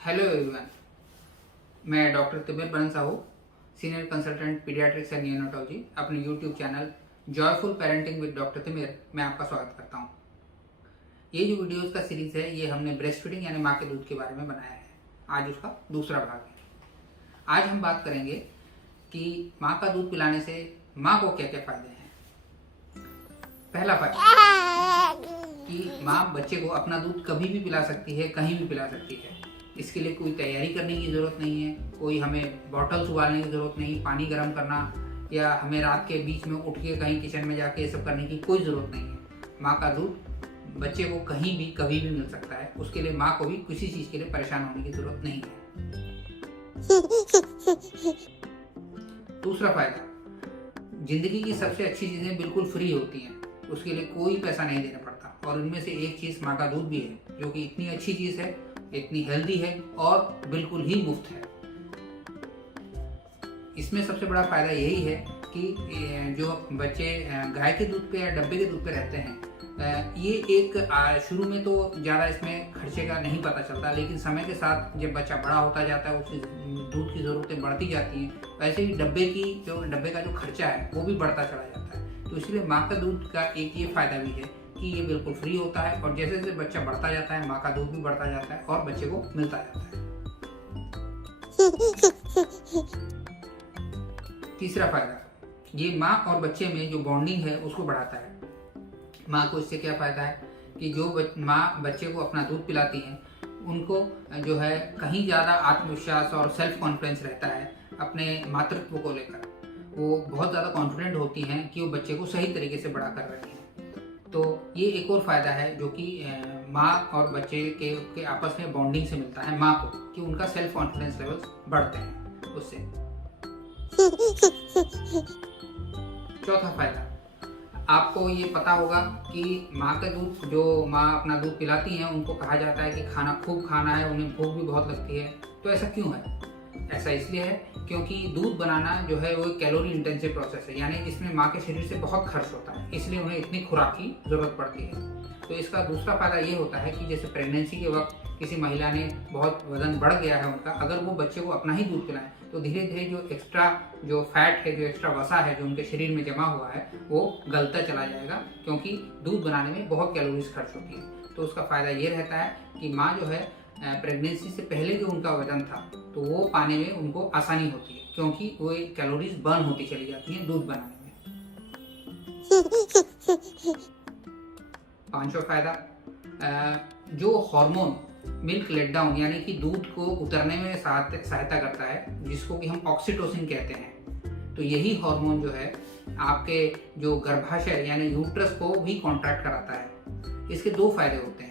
Hello everyone, मैं doctor Timir Banan Sahu, senior consultant paediatrics and neonatology, अपने YouTube channel joyful parenting with doctor Timir में आपका स्वागत करता हूँ। ये जो वीडियोस का सीरीज है ये हमने ब्रेस्ट फीडिंग यानी माँ के दूध के बारे में बनाया है। आज उसका दूसरा भाग है। आज हम बात करेंगे कि माँ का दूध पिलाने से माँ को क्या क्या फायदे हैं। पहला फायदा कि माँ बच्चे को अपना दूध कभी भी पिला सकती है, कहीं भी पिला सकती है। इसके लिए कोई तैयारी करने की ज़रूरत नहीं है, कोई हमें बॉटल्स उबालने की ज़रूरत नहीं, पानी गर्म करना या हमें रात के बीच में उठ के कहीं किचन में जाके ये सब करने की कोई ज़रूरत नहीं है। माँ का दूध बच्चे को कहीं भी कभी भी मिल सकता है। उसके लिए माँ को भी किसी चीज़ के लिए परेशान होने की ज़रूरत नहीं है। दूसरा फायदा, जिंदगी की सबसे अच्छी चीज़ें बिल्कुल फ्री होती हैं, उसके लिए कोई पैसा नहीं देना पड़ता। और उनमें से एक चीज़ माँ का दूध भी है, जो कि इतनी अच्छी चीज़ है, इतनी हेल्दी है और बिल्कुल ही मुफ्त है। इसमें सबसे बड़ा फायदा यही है कि जो बच्चे गाय के दूध पे या डब्बे के दूध पे रहते हैं, ये एक शुरू में तो ज़्यादा इसमें खर्चे का नहीं पता चलता, लेकिन समय के साथ जब बच्चा बड़ा होता जाता है, उसकी दूध की ज़रूरतें बढ़ती जाती हैं, वैसे ही डब्बे का जो खर्चा है वो भी बढ़ता चला जाता है। तो इसलिए माँ का दूध का एक ये फ़ायदा भी है कि ये बिल्कुल फ्री होता है और जैसे जैसे बच्चा बढ़ता जाता है माँ का दूध भी बढ़ता जाता है और बच्चे को मिलता जाता है। तीसरा फायदा, ये माँ और बच्चे में जो बॉन्डिंग है उसको बढ़ाता है। माँ को इससे क्या फायदा है कि जो माँ बच्चे को अपना दूध पिलाती हैं, उनको जो है कहीं ज़्यादा आत्मविश्वास और सेल्फ कॉन्फिडेंस रहता है अपने मातृत्व को लेकर। वो बहुत ज़्यादा कॉन्फिडेंट होती हैं कि वो बच्चे को सही तरीके से बड़ा कर रही हैं। तो ये एक और फायदा है जो कि माँ और बच्चे के आपस में बॉन्डिंग से मिलता है माँ को, कि उनका सेल्फ कॉन्फिडेंस लेवल्स बढ़ते हैं उससे। चौथा फायदा, आपको ये पता होगा कि माँ का दूध, जो माँ अपना दूध पिलाती हैं, उनको कहा जाता है कि खाना खूब खाना है, उन्हें भूख भी बहुत लगती है। तो ऐसा क्यों है? ऐसा इसलिए है क्योंकि दूध बनाना जो है वो एक कैलोरी इंटेंसिव प्रोसेस है, यानी इसमें माँ के शरीर से बहुत खर्च होता है, इसलिए उन्हें इतनी खुराक की जरूरत पड़ती है। तो इसका दूसरा फायदा ये होता है कि जैसे प्रेगनेंसी के वक्त किसी महिला ने बहुत वजन बढ़ गया है उनका, अगर वो बच्चे को अपना ही दूध पिलाएं तो धीरे धीरे जो एक्स्ट्रा जो फैट है, जो एक्स्ट्रा वसा है जो उनके शरीर में जमा हुआ है, वो गलता चला जाएगा, क्योंकि दूध बनाने में बहुत कैलोरीज खर्च होती है। तो उसका फायदा ये रहता है कि माँ जो है प्रेगनेंसी से पहले जो उनका वजन था तो वो पाने में उनको आसानी होती है, क्योंकि वो कैलोरीज बर्न होती चली जाती हैं दूध बनाने में। पांचवा फायदा, जो हार्मोन मिल्क लेट डाउन यानी कि दूध को उतरने में सहायता करता है, जिसको कि हम ऑक्सीटोसिन कहते हैं। तो यही हार्मोन जो है आपके जो गर्भाशय यानी यूट्रस को भी कॉन्ट्रैक्ट कराता है। इसके दो फायदे होते हैं।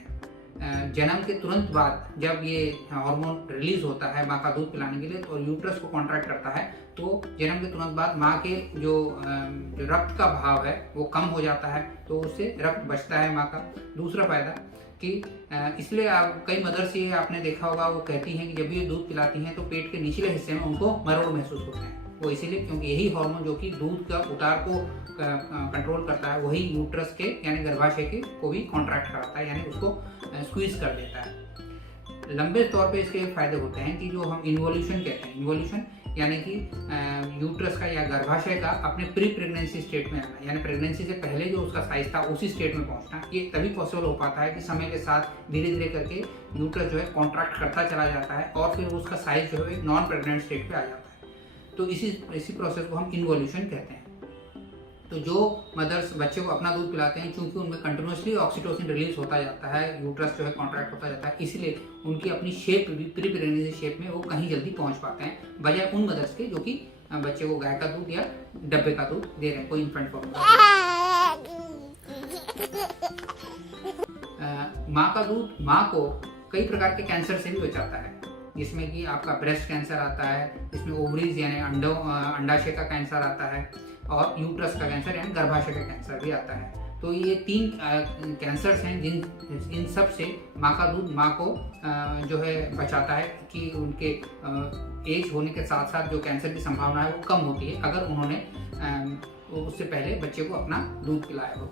जन्म के तुरंत बाद जब ये हार्मोन रिलीज होता है माँ का दूध पिलाने के लिए और यूट्रस को कॉन्ट्रैक्ट करता है, तो जन्म के तुरंत बाद माँ के जो रक्त का भाव है वो कम हो जाता है, तो उससे रक्त बचता है माँ का। दूसरा फायदा कि इसलिए आप कई मदर्स ये आपने देखा होगा, वो कहती हैं कि जब ये दूध पिलाती हैं तो पेट के निचले हिस्से में उनको मरोड़ महसूस होते हैं। वो इसीलिए क्योंकि यही हार्मोन जो कि दूध का उतार को कंट्रोल करता है, वही यूट्रस के यानी गर्भाशय के को भी कॉन्ट्रैक्ट कराता है, यानी उसको स्क्वीज कर देता है। लंबे तौर पे इसके फायदे होते हैं कि जो हम इन्वोल्यूशन कहते हैं, इन्वोल्यूशन यानी कि यूट्रस का या गर्भाशय का अपने प्री प्रेगनेंसी स्टेट में आना, यानी प्रेगनेंसी से पहले जो उसका साइज था उसी स्टेट में पहुंचना। ये तभी पॉसिबल हो पाता है कि समय के साथ धीरे धीरे करके यूट्रस जो है कॉन्ट्रैक्ट करता चला जाता है और फिर उसका साइज जो है नॉन प्रेग्नेंट स्टेट पे आ जाता है। तो इसी प्रोसेस को हम इन्वोल्यूशन कहते हैं। तो जो मदर्स बच्चे को अपना दूध पिलाते हैं, चूंकि उनमें कंटिन्यूसली ऑक्सीटोसिन रिलीज होता जाता है, यूट्रस जो है कॉन्ट्रैक्ट होता जाता है, इसलिए उनकी अपनी शेप भी प्री प्रेगनेंसी शेप में वो कहीं जल्दी पहुंच पाते हैं, बजाय उन मदर्स के जो कि बच्चे को गाय का दूध या डब्बे का दूध दे रहे हैं, कोई इन्फेंट फॉर्मूला। माँ का दूध माँ को कई प्रकार के कैंसर से भी बचाता है, जिसमें कि आपका ब्रेस्ट कैंसर आता है, इसमें ओवरीज यानी अंडाशय का कैंसर आता है, और यूट्रस का कैंसर यानी गर्भाशय का कैंसर भी आता है। तो ये 3 कैंसर्स हैं इन सब से माँ का दूध माँ को जो है बचाता है कि उनके एज होने के साथ साथ जो कैंसर की संभावना है वो कम होती है, अगर उन्होंने उससे पहले बच्चे को अपना दूध पिलाया हो।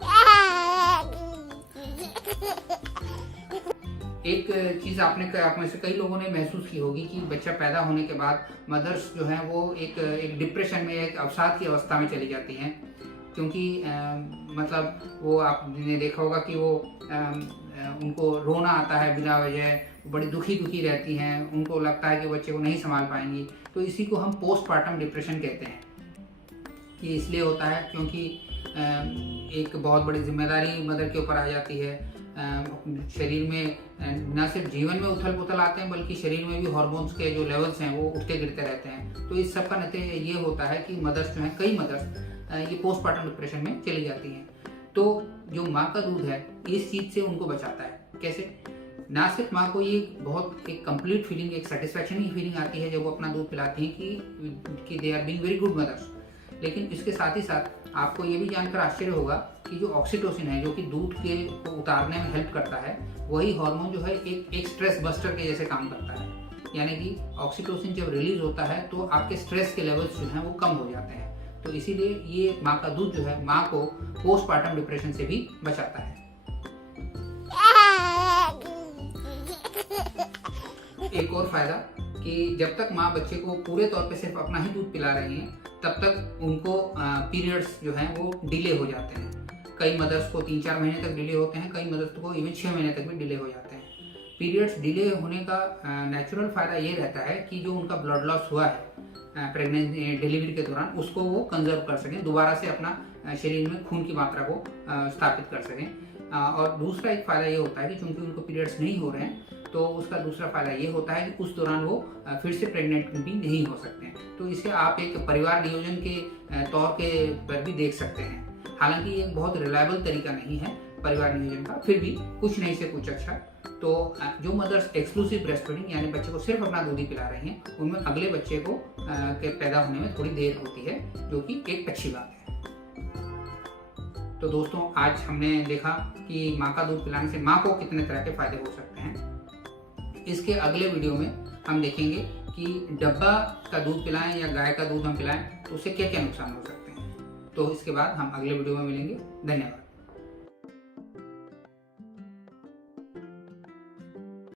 एक चीज़ आप में से कई लोगों ने महसूस की होगी कि बच्चा पैदा होने के बाद मदर्स जो हैं वो एक डिप्रेशन में, एक अवसाद की अवस्था में चली जाती हैं, क्योंकि मतलब वो आपने देखा होगा कि वो उनको रोना आता है बिना वजह, बड़ी दुखी रहती हैं, उनको लगता है कि बच्चे को नहीं संभाल पाएंगी। तो इसी को हम पोस्टपार्टम डिप्रेशन कहते हैं। ये इसलिए होता है क्योंकि एक बहुत बड़ी जिम्मेदारी मदर के ऊपर आ जाती है। शरीर में न सिर्फ जीवन में उथल पुथल आते हैं, बल्कि शरीर में भी हार्मोन्स के जो लेवल्स हैं वो उठते गिरते रहते हैं। तो इस सब का नतीजा ये होता है कि मदर्स जो हैं, कई मदर्स ये पोस्टपार्टम डिप्रेशन में चली जाती हैं। तो जो माँ का दूध है इस चीज़ से उनको बचाता है। कैसे? ना सिर्फ माँ को ये बहुत एक कंप्लीट फीलिंग, एक सेटिस्फैक्शन की फीलिंग आती है जब वो अपना दूध पिलाती हैं कि they are being very good mothers, लेकिन इसके साथ ही साथ आपको ये भी जानकर आश्चर्य होगा कि जो ऑक्सीटोसिन है, जो कि दूध के को उतारने में हेल्प करता है, वही हार्मोन जो है एक स्ट्रेस बस्टर के जैसे काम करता है। यानी कि ऑक्सीटोसिन जब रिलीज होता है तो आपके स्ट्रेस के लेवल्स जो हैं वो कम हो जाते हैं। तो इसीलिए ये माँ का दूध जो है माँ को पोस्टपार्टम डिप्रेशन से भी बचाता है। एक और फायदा कि जब तक माँ बच्चे को पूरे तौर पे सिर्फ अपना ही दूध पिला रही है, तब तक उनको पीरियड्स जो हैं वो डिले हो जाते हैं। कई मदर्स को 3-4 महीने तक डिले होते हैं, कई मदर्स को इवन 6 महीने तक भी डिले हो जाते हैं। पीरियड्स डिले होने का नेचुरल फायदा ये रहता है कि जो उनका ब्लड लॉस हुआ है प्रेगनेंसी डिलीवरी के दौरान, उसको वो कंजर्व कर सकें, दोबारा से अपना शरीर में खून की मात्रा को स्थापित कर सकें। और दूसरा एक फ़ायदा ये होता है कि चूंकि उनको पीरियड्स नहीं हो रहे हैं, तो उसका दूसरा फ़ायदा ये होता है कि उस दौरान वो फिर से प्रेग्नेंट भी नहीं हो सकते हैं। तो इसे आप एक परिवार नियोजन के तौर के पर भी देख सकते हैं। हालांकि ये बहुत रिलायबल तरीका नहीं है परिवार नियोजन का, फिर भी कुछ नहीं से कुछ अच्छा। तो जो मदर्स एक्सक्लूसिव ब्रेस्ट फीडिंग यानी बच्चे को सिर्फ अपना दूध ही पिला रही हैं, उनमें अगले बच्चे को के पैदा होने में थोड़ी देर होती है, जो कि एक अच्छी बात है। तो दोस्तों, आज हमने देखा कि माँ का दूध पिलाने से माँ को कितने तरह के फायदे हो सकते हैं। इसके अगले वीडियो में हम देखेंगे कि डब्बा का दूध पिलाएं या गाय का दूध हम पिलाएं तो उससे क्या क्या नुकसान हो सकते हैं। तो इसके बाद हम अगले वीडियो में मिलेंगे। धन्यवाद।